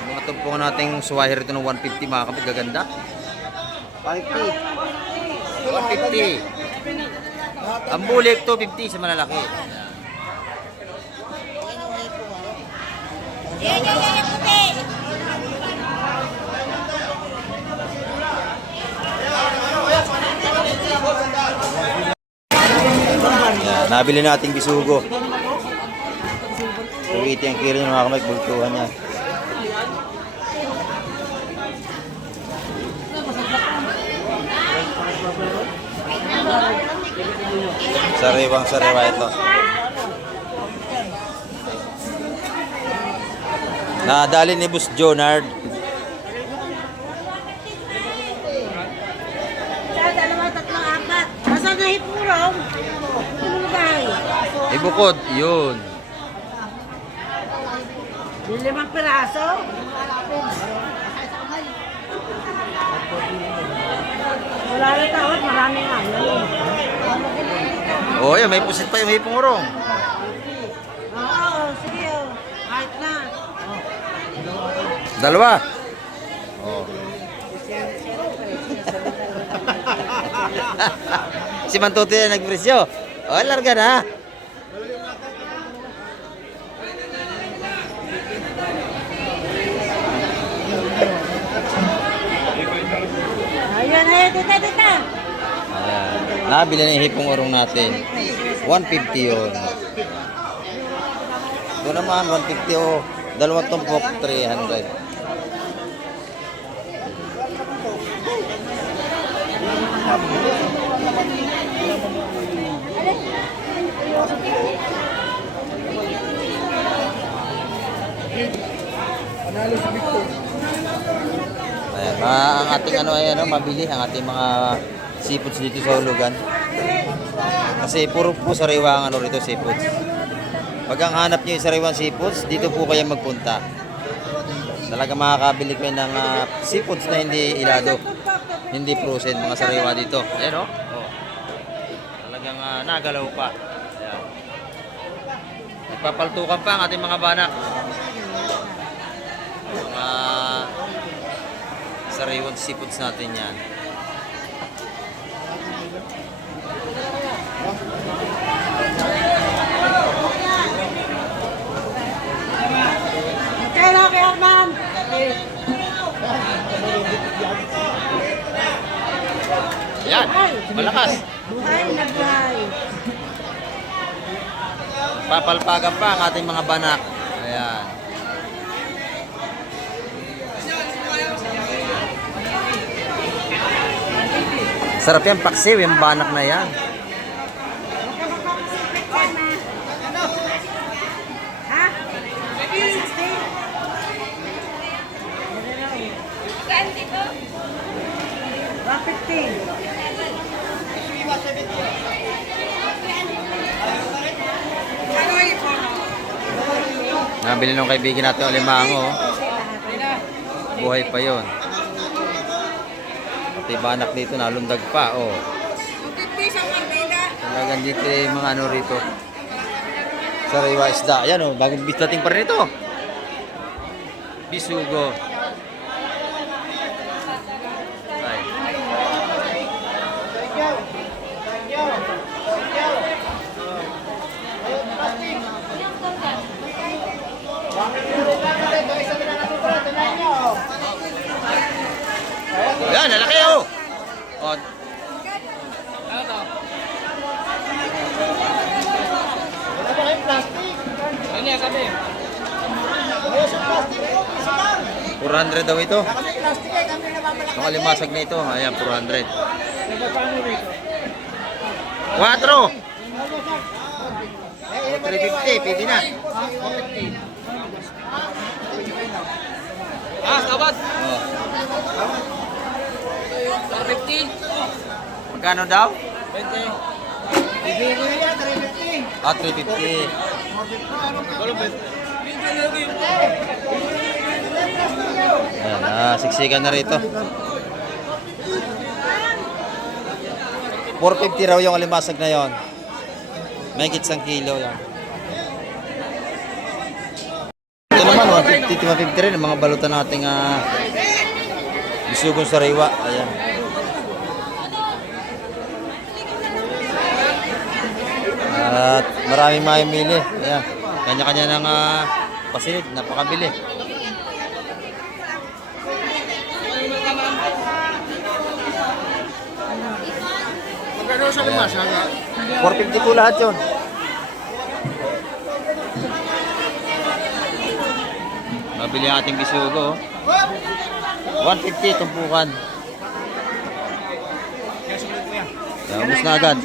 Mga tumpukan nating suwahi rito ng 150 mga kapit, gaganda. 50. 150. Ang bulik, 250 sa malalaki. Yan, nabili nating bisugo. 280 ang kilo ng mga kamay, bultuhan yan. Sariwang sariwa ito. Nadali ni Boss Jonard. Dalawa, tatlong, apat. Masa na hipurong? Tumulagay. Ibukod, yun. Limang piraso. Wala na taon, marami nga. Oh, yan, may pusit pa yung hipong urong. Oo, sige. Kahit na. Dalawa. Oh. Si Mantuti na nagpresyo. Oh, larga na. Ayun, ayun, tita. Ayan. Nabili na yung hipong urong natin. 150 yun. Ito naman, 150 oh. Dalawang tumpok, 300. Ayan, ang ating ano ay ano, mabili ang ating mga seafoods dito sa Hulugan. Kasi puro po sariwa ang ano rito seafoods. Pag ang hanap niyo yung sariwang seafoods, dito po kayo magpunta. Talaga makakabili kayo ng seafoods na hindi ilado, hindi frozen, mga sariwa dito. Ayan o. Oh. Talagang nagalaw pa. Ayan. Nagpapaltukan pa ang ating mga banak. Mga sariwang seafoods natin yan. Kaya kaya, ma'am. Yan, malakas. Ay, nagay. Papalpagan pa ang ating mga banak. Ayan. Sarap yan, paksiw, yung banak na yan. Ha? 150. Nabili ng kaibigan natin ang limango. Oh. Buhay pa yon. Pati banak dito, nalundag pa. Oh. Talagang dito yung mga ano rito. Sariwa isda. Ayan oh, bagong dating pa rin ito. Bisugo. Ay. Ayan, lalaki oh. Oh. Wala ba kayong plastic? Ano yan kami? Ayos yung plastic ko, isa lang. 400 daw ito. Kami plastic eh, kami nababalak. Ang alimasag na ito. Ayan, 400. Nagpapano rito? 4. Oh, 350, pwede na. Sabat! Oh. 450? Magkano daw? 20. Ibigay ko yan, 350. Ah, 350. Ayan, siksikan na rito. 450 raw yung alimasag na yon. May gitsang kilo yan. Ito naman, 150 to 150 rin. Ang mga balutan nating bisugong sariwa. Ayan. maraming mamimili. Ayan. Kanya-kanya ng pasilid. Napakabili. Magkano sa limas? 450 po lahat yun. Mabili ang ating bisugo. 150 tumpukan. Ubus na agad.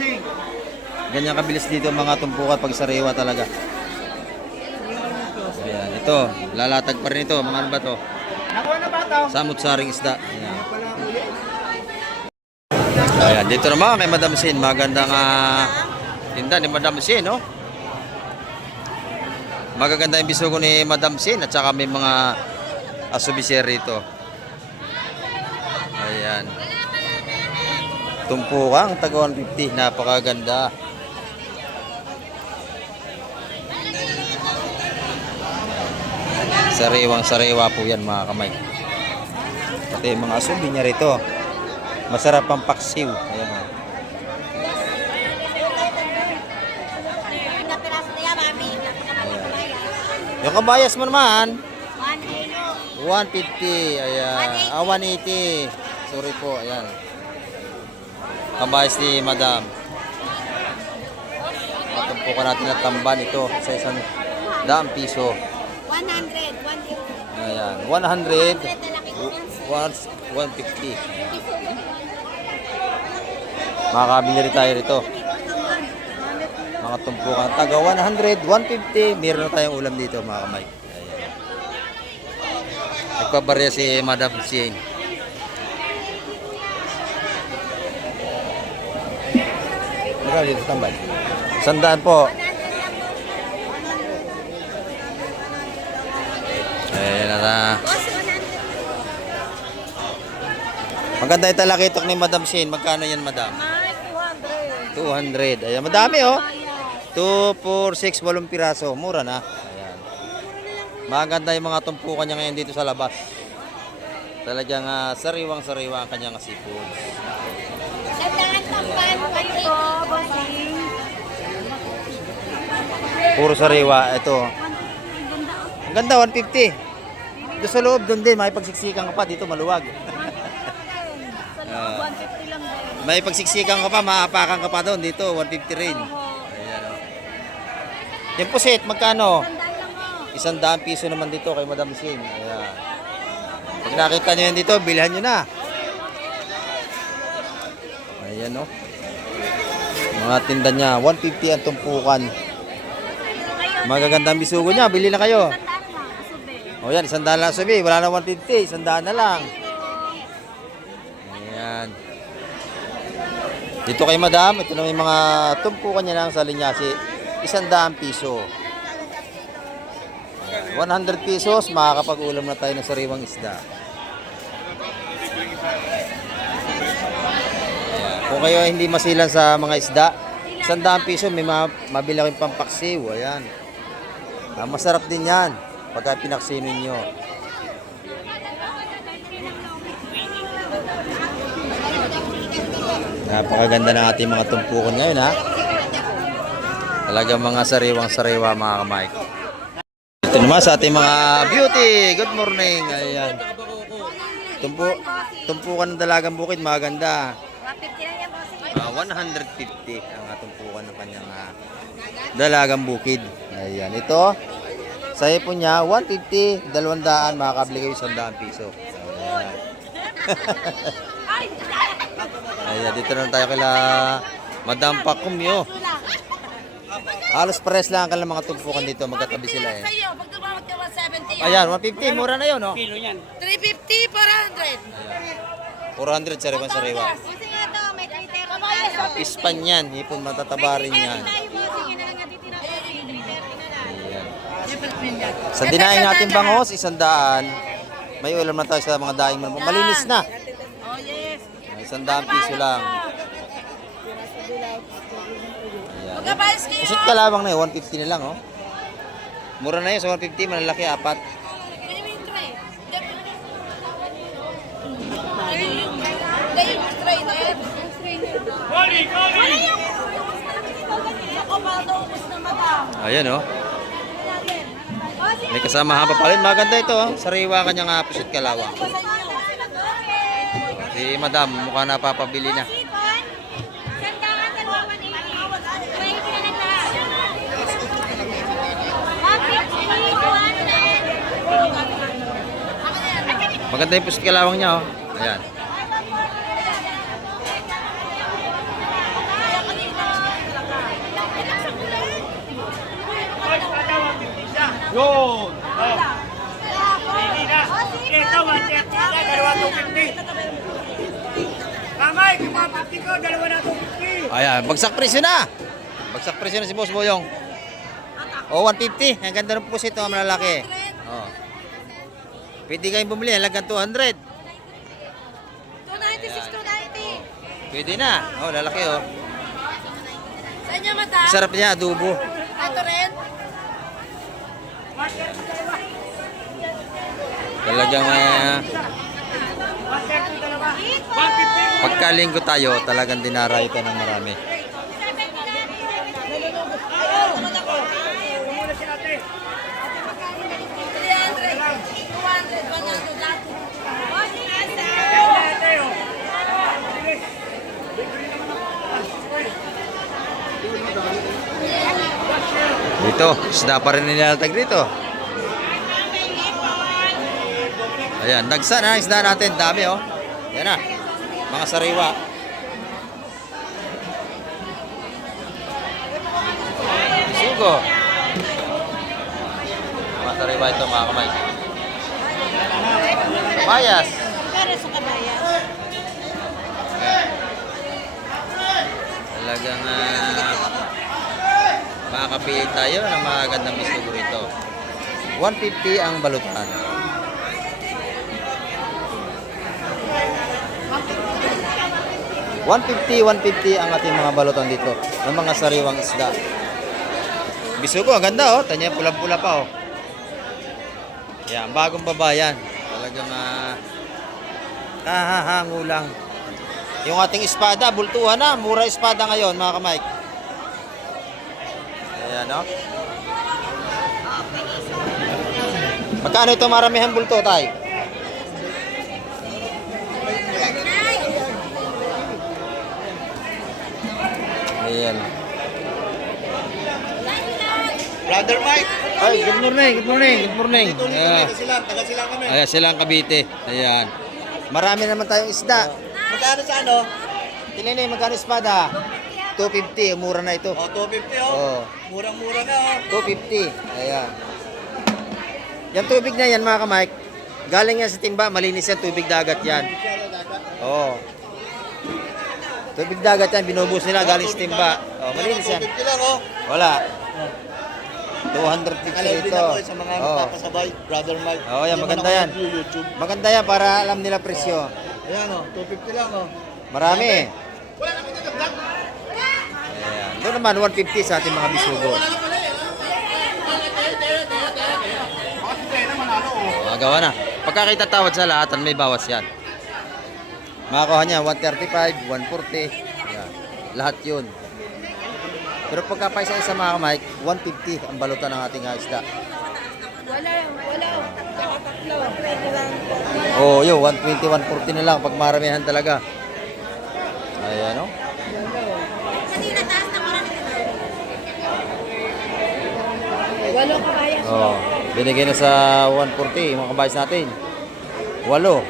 Ganyan kabilis dito ang mga tumpukan pag sariwa talaga. Ayan, ito. Lalatag pa rin ito. Mga ano ba ito? Samut-saring isda. Ayan. Ayan, dito naman kay Madam Sin. Magandang tinda ni Madam Sin, no? Magaganda yung bisugo ni Madam Sin at saka may mga asubisyer rito. Ayan. Tumpukang taga 150. Napakaganda. Sariwang-sariwa po yan mga kamay. Pati yung mga asubi niya rito. Masarap ang paksiw. Ayan o. Yung kabayas mo naman. 150. Ayan. 180. Sorry po. Ayan. Kabayas ni Madam. Matumpukan natin ang tamban ito sa isang daang piso. 100. Ayan. 100. 150. Makakabili rin tayo rito. Mga tumpukan. Taga 100, 150. Meron na tayong ulam dito mga kamay. Ayan. Nagpabarya si Madam Sin. Magkano dito tambay? 100 po. Ayan na. Maganda yung talakitok ni Madam Sin. Magkano yan, Madam? 200. Ayan, madami oh. 2, 4, 6, 8 piraso. Mura na. Ayan. Maganda yung mga tumpukan niya ngayon dito sa labas. Talagang sariwang-sariwa ang kanyang seafood. Puro sariwa. Ito. Ang ganda, 150. Doon sa loob, doon din. May pagsiksikan ka pa. Dito maluwag. May pagsiksikan ka pa, maapakan ka pa doon. Dito, 150 rin. Ayan, oh. Yung pusit, magkano? 100 piso naman dito kay Madam Sin. Ayan. Pag nakita nyo yan dito, bilhan nyo na. Ayan, oh. Mga tinda niya, 150 ang tumpukan. Magagandang bisugo niya, bili na kayo. O yan, 100 lang sabi. Wala na 150, 100 na lang. Ayan. Dito kay Madam, ito na may mga tumpukan niya lang sa linyasi. 100 piso. 100 pesos, makakapag-ulam na tayo ng sariwang isda. Ayan. Kung kayo hindi masilan sa mga isda, 100 piso, may mabili kayong pampaksiw. Ayan. Masarap din yan pagka pinaksiw ninyo. Napakaganda ng ating mga tumpukan ngayon ha. Talagang mga sariwang-sariwa mga kamay. Ito naman sa ating mga beauty. Good morning. Ayan. Tumpukan ng dalagang bukid maganda. 150 ang tumpukan ng kanyang dalagang bukid. Ayan. Ito sa ipon niya 150, 200, makakabili kayo 100 piso. Ayan, dito na tayo kila Madam Pacumyo. Halos pares lang ang mga tumpukan dito, magkatabi sila eh. Pag tumawag ka 170. Ayan, 150, mura na yun, no? 350, 400. 400 sariwan-sariwa. Pispan yan, hipon matataba rin yan. Ayan. Sa dinaing natin bangos, 100. May ulam na tayo sa mga daing mo. Malinis na. Oh, yes. 100 piso lang. Ayan. Magkabayas kayo. Pusit ka lamang na yun, 150 na lang, oh. Mura na yun, sa 150, malalaki, 4. Ako ba ito? Ubus na mata. Ayan oh. May kasamahan pa pala. Maganda ito oh. Sariwa kanyang pusit kalawang. Si madam, mukha napapabili na. Maganda yung pusit kalawang niya oh. Ayan. Yun! Hindi na. Ito, 130 ka, dalawa 250. Kamay, kung 150 ko, dalawa na 250. Ayan, bagsak presyo na. Bagsak presyo na si Boss Boyong. O, 150. Ang ganda ng pusit ito, malalaki. Oh. Pwede kayong bumili, halagang 200. 296, 290. Pwede na. Oh, lalaki oh. Saan niya mata? Sarap niya, adobo. Ato rin? Talagang pagkalinggo tayo, talagang dinarayo tayo ng marami. Dito, isda pa rin nilalagay dito. Ayan, dagsa na isda natin, dami oh. Ayan na, mga sariwa. Sugo. Mga sariwa ito mga kamay. Mayas. Pero sa kabayan. Talagang makakapili tayo ng mga gandang bisugo ito. 150 ang balutan. 150 ang ating mga balutan dito ng mga sariwang isda. Bisugo, ang ganda oh. Tanya pula-pula pa oh. Yan, bagong babayan. Talagang kahahango lang. Yung ating espada, bultuhan na. Mura espada ngayon mga ka-Mike. Ayan oh. Magkano ito maramihan bulto tay? Ayan. Brother Mike. Ay, good morning, good morning, good morning. Ayan. Taga silang kami. Ayan, silang Cavite. Ayan. Marami naman tayong isda. Magkano sa ano? Tilene, magkano espada? 250, mura na ito. Oh, 250 oh. Oh, Murang-mura na oh. 250. Ayan. Yung tubig na yan mga ka-Mike, galing yan sa timba, malinis yan, tubig dagat yan. Oo. Tubig dagat yan, binubus nila galing sa timba. Oh, malinis yan. 250 lang oh. Wala. Alam 250 din ito. ako sa mga Oh. magpapasabay, Brother Mike. Oo, yan, Hindi maganda man ako yan. nag-YouTube. Maganda yan para alam nila presyo. Ayan oh, 250 lang oh. Marami. Ayan. Doon naman 150 sa ating mga bisugo. Magawa na. Pagkakita tawad sa lahatan, may bawas yan. Makakuha niya 135, 140. Ayan. Lahat yun. Pero pagka pa isa-isa mga ka-Mike, 150 ang balutan ng ating isda. Wala. Tatlo. Pwede lang. Oh, yun, 120, 140 na lang pag maramihan talaga. Ayan, oh. Kanina taas na parang Walong kabayan. Oh, binigay na sa 140 yung mga kabayas natin. 8.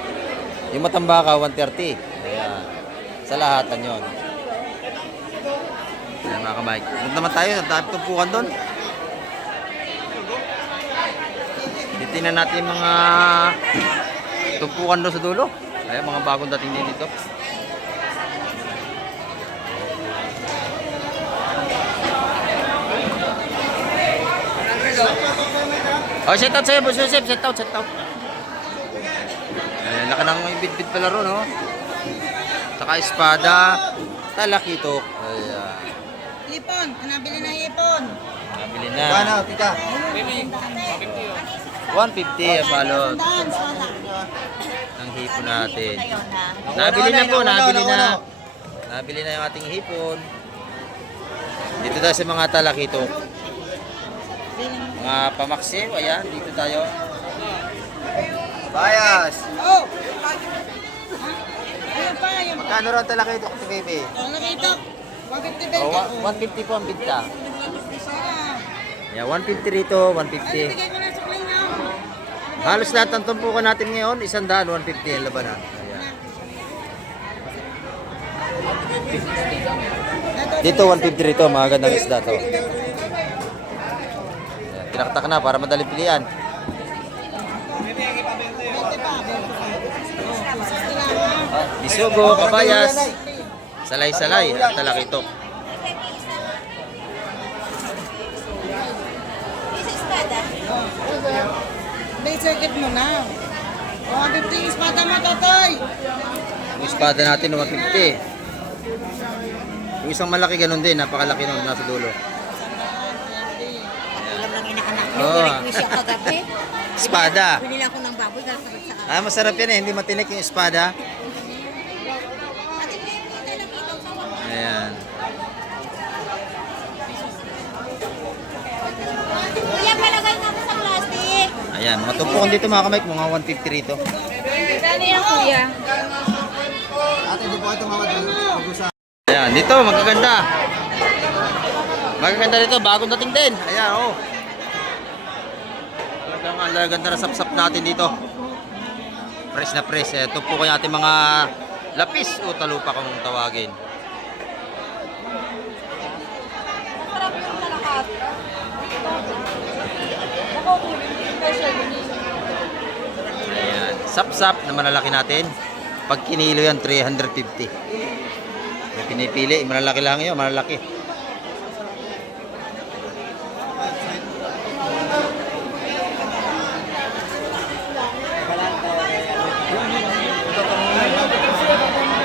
Yung matambaka 130. Ayan. Sa lahatan yon. Ayan mga kabayas. Punta naman tayo, nagtapit tumpukan doon. Titingnan natin yung mga tumpukan doon sa dulo. Ayan, mga bagong dating din dito. Oh, shout out sa'yo, Boss Joseph. Shout out. Ayan, laka ng bit-bit pala ron, oh. Saka espada, talakitok. Ayan. Hipon. Nabili na hipon. Nabili na. Ano, tita? 150 ang balot. Sandaan. Soda. Ang hipon natin. Ayun na. Nabili na po, nabili na. nauna. Nabili na yung ating hipon. Dito tayo sa mga talakitok. Mga pamaksiw, ayan, dito tayo. Bayas! Ayun pa, ayun pa. Magkano rin talaki ito, Ate Baby? Ang nakita, 150 Oh, 150 po ang bigta. Yeah, 150 rito, 150. Bigay ko na sa play niya. Halos lahat ng tumpukan natin ngayon, 100, 150 ang labanan. Ayan. Dito 150 rito, mga gandang isda to. Ayan, tinaktak na para madaling pilihan. Bisugo, kabayas, salay-salay, at talakitok. May circuit mo na. 150 yung espada mo, Totoy. Yung espada natin, 150. Yung isang malaki ganun din, napakalaki nun, nasa dulo. Alam lang inaanak niyo, Oo. i-request siya kagabi. Espada. Binili ako ng baboy, kakabit sa akin. Ah, masarap yan eh, hindi matinik yung espada. Ayan. Kuya, palagay na ako sa plastic. Ayan, mga tumpukan dito mga kamay, mga 150 rito. Kano yan, kuya? Ayan, dito, magaganda. Magaganda dito, bagong dating din. Ayan, oh. Talagang ang ganda na sapsap natin dito. Fresh na fresh. Ito po kaya ating mga lapis o talupa kung tawagin. Ayan, sapsap na malalaki natin. Pag kinilo yan, 350. Yung pinipili, malalaki lang yun, malalaki.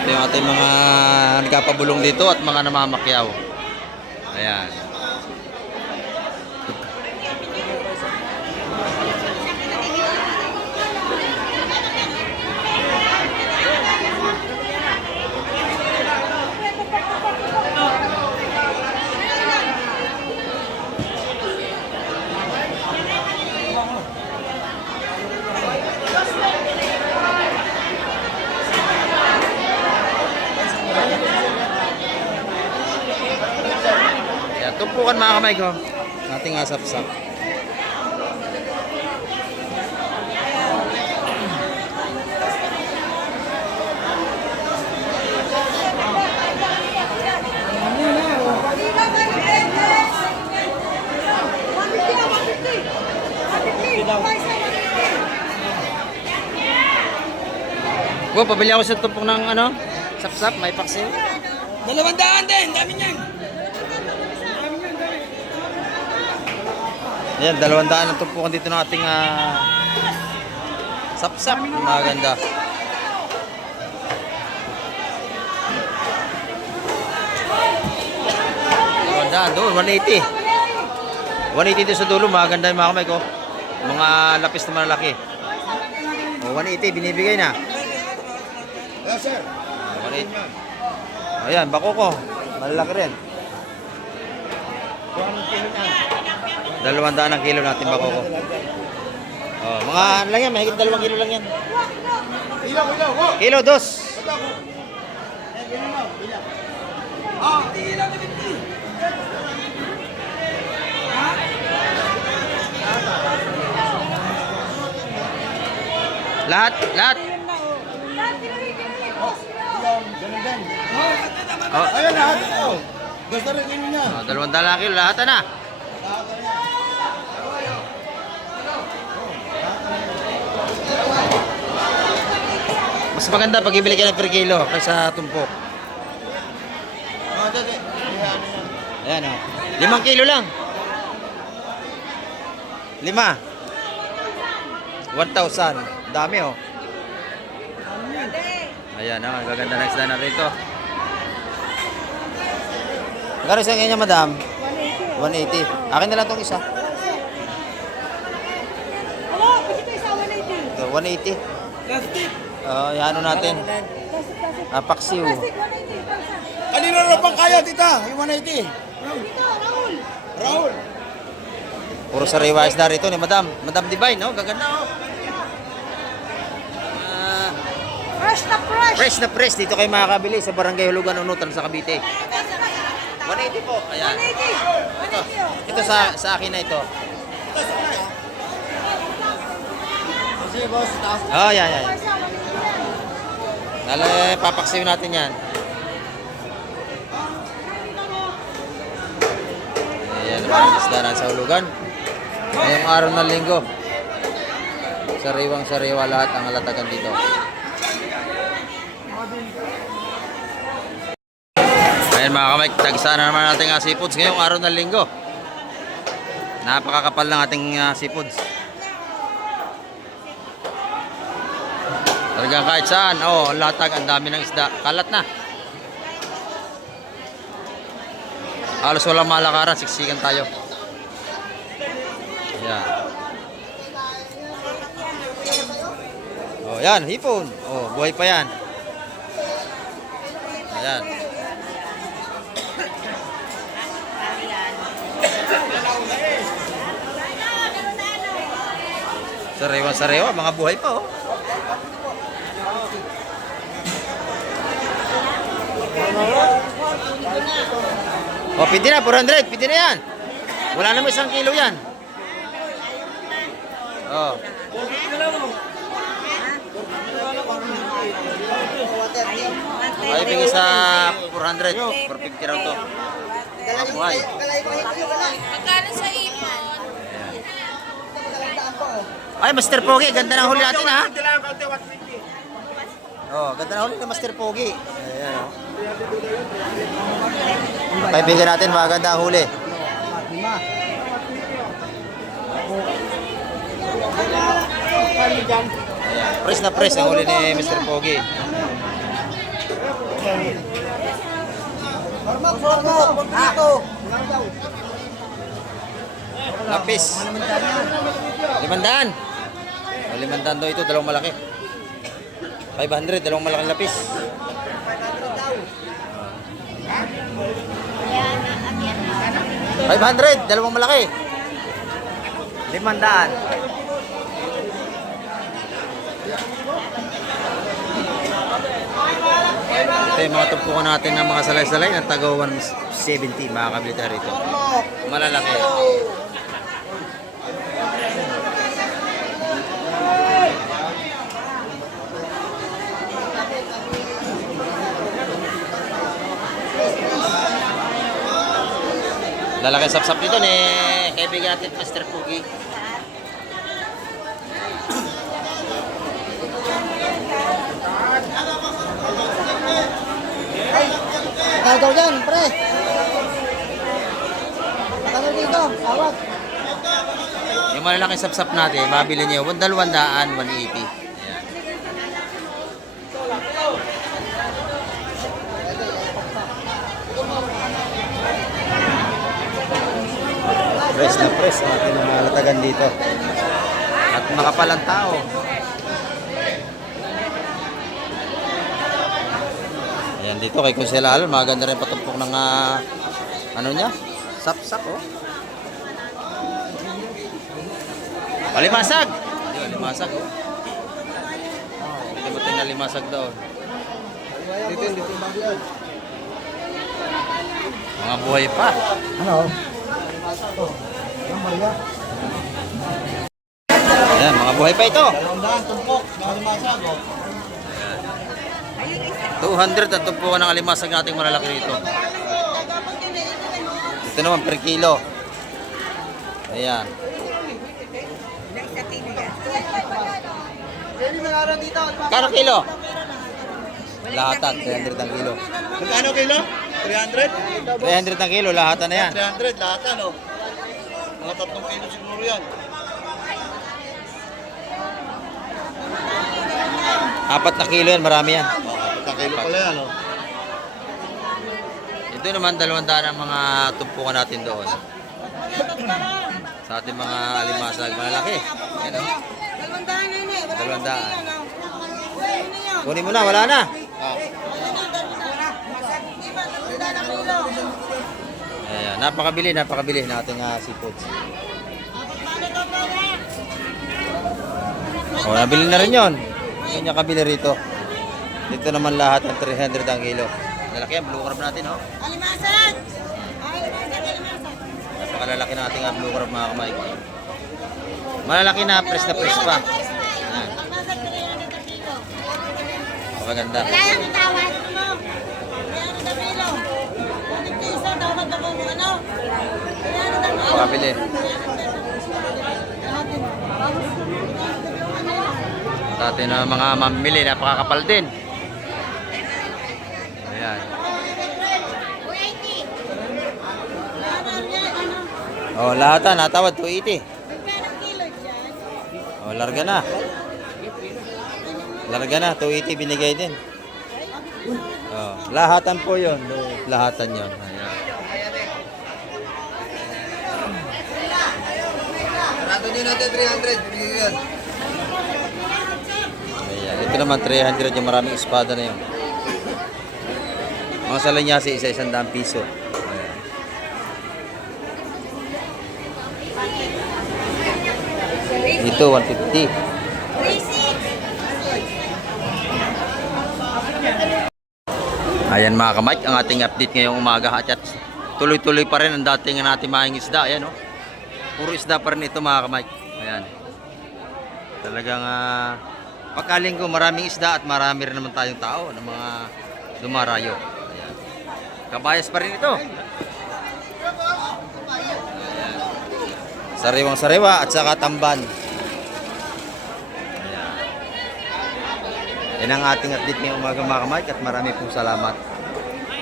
Ito yung ating mga nagkapabulong dito at mga namamakyaw. Ayan. Ayan, tumpukan mga kamay ko. Ating asap-sap. Go, pabili ako sa tumpok ng ano, sap-sap, may paksiw. 200 din, dami niyan. Ayan, 200 ang tumpukan dito ng ating sap-sap. Maganda. Doon, 180. 180 doon sa dulo, maganda yung mga kamay ko. Mga lapis na malalaki. O, 180, binibigay na. Yes, sir. 180. Ayan, bako ko. Malalaki rin. 200 ang kilo natin bako ko. Oh, mga ano lang yan, mahigit 2 kilo lang yan. Ilaw, ilaw, ho! Kilo, 2. Lahat, lahat. Ganun din. Oh, Ayan, lahat. Oh. Gusto rin yun niya. 200 lang kilo, lahat na. Mas maganda pag ibili ka ng per kilo kaysa tumpok. Oh, dati. Ayan o. 5 kilo lang. 5. 1,000. Dami oh. Ayan o. Gaganda na isda na rito. Magkano sa kanya, madam? 180. Akin na lang itong isa. Hello, pwede tayo sa 180. Ito, 180. Yan ano natin. Paksiw. Kanina na pang kaya, tita? Yung 180. Dito, Raul. Raul. Puro sariwa isda rito ni Madam. Madam Divine, no? Gaganda, oh. Fresh na fresh. Fresh na fresh. Dito kayo makakabili sa Barangay Hulugan, Unutan sa Cavite. 180 po. Ayan. 180. Ito sa akin na ito. Kasi boss, taas. Oh, yan. Dale, papaksiw natin yan. Ayan naman ang isda na sa Hulugan. Ngayong araw ng linggo. Sariwang sariwa lahat ang halatagan dito. Ayan mga kamay, tagsa na naman natin ang seafoods ngayong araw ng linggo. Napakakapal ng ating seafoods. Talagang kahit saan, oh, latag, ang dami ng isda. Kalat na. Halos walang malakaran, siksikan tayo. Ayan. Oh, yan, hipon. Oh, buhay pa yan. Ayan. Sariwa, mga buhay pa, oh. Oh, pwede na, 400, pwede na yan. Wala naman 1 kilo yan. Oh. Ay, bigay sa 400, 450 raw to. Mga buhay. Magkano sa ipon? Ay, Master Pogi, ganda ng huli natin, ha? Oh, ganda ng huli ng Master Pogi. Ayan, oh. Kaibigan natin, maganda ang huli. Ayan, press na press ang huli ni Mr. Pogi. Lapis. 500. 500 daw ito, dalawang malaki. 500, dalawang malaking lapis. 500, dalawang malaki. 500. Ito yung mga tumpukan natin ng mga salay-salay ng taga 170, makakabili tayo rito. Malalaki. Lalaki sap-sap dito ni kaibigan natin Mr. Pugi. Gagaw dyan, pre. Nakano dito, awat. Yung malalaking sap-sap natin, mabili niyo 100, 180. Ayan. Press na press ang ating mga latagan dito. At makapalang tao. Ayan dito kay Kunsela Alon, maganda rin patumpok ng ano niya? Sap-sap, oh. Palimasag! Yun, limasag, oh. Hindi mo tingnan limasag daw. Dito. Mga buhay pa. Ano? Ayan, mga buhay pa ito. 200 at tumpukan ng alimasag nating malalaki rito. Ito naman per kilo. Ayan. Kano kilo? Lahatan, 300 ang kilo. Magkano kilo? 300? 300 ang kilo, lahatan na yan. 300, lahat ano? Mga 3 kilo siguro yan. 4 na kilo yan, marami yan. 4 kilo pala yan, oh. Ito naman 200 ang mga tumpukan natin doon. Sa ating mga alimasag, malalaki. Ayan, oh. 200. Kunin mo na, wala na. Ayan, napakabili ng ating seafoods. O, nabili na rin yun. Yun yung kabili rito. Dito naman lahat ng 300 ang kilo. Lalaki yan, blue crab natin, oh. Alimasag! Alimasag! Napakalalaki ng ating blue crab, mga kamay. Malalaki na press pa. Ayan. Alimasag 300 na kilo. Napakaganda. Wala yung tawad mo. 300 na kilo. 20 piso, tawad ako mo ano. 300 na kilo. Pakabili. Dati na mga mamili, napakakapal din. Ayan. Oh, lahatan, natawad, 280. Oh, larga na. Larga na, 280 binigay din. Oh, lahatan po yun. Lahatan yun. Ayan. Sarado din natin 300. Bigyan yan. Ayan. Ito naman 300 yung maraming espada na yun. Mga salanyasi, isa-100 piso. Ayan. Ito, 150. Ayan mga kamay, ang ating update ngayong umaga. At tuloy-tuloy pa rin ang dating natin mahing isda. Ayan, oh. Puro isda pa rin ito mga kamay. Ayan. Talagang pagkalinggo maraming isda at marami rin naman tayong tao ng mga dumarayo. Ayan. Kabayas pa rin ito. Ayan. Sariwang sariwa at saka tamban. Yan ang ating update ngayong umaga mga kamay at marami pong salamat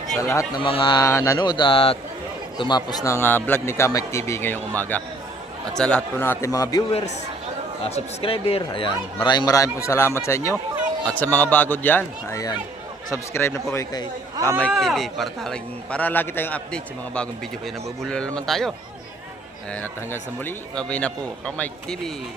sa lahat ng mga nanood at tumapos ng vlog ni Kamike TV ngayong umaga. At sa lahat po ng ating mga viewers, subscriber, ayan, maraming pong salamat sa inyo. At sa mga bago dyan, ayan, subscribe na po kayo kay Kamike TV para lagi tayong update sa mga bagong video. Kaya nabubulol naman tayo. Ayan, at hanggang sa muli, babay na po, Kamike TV.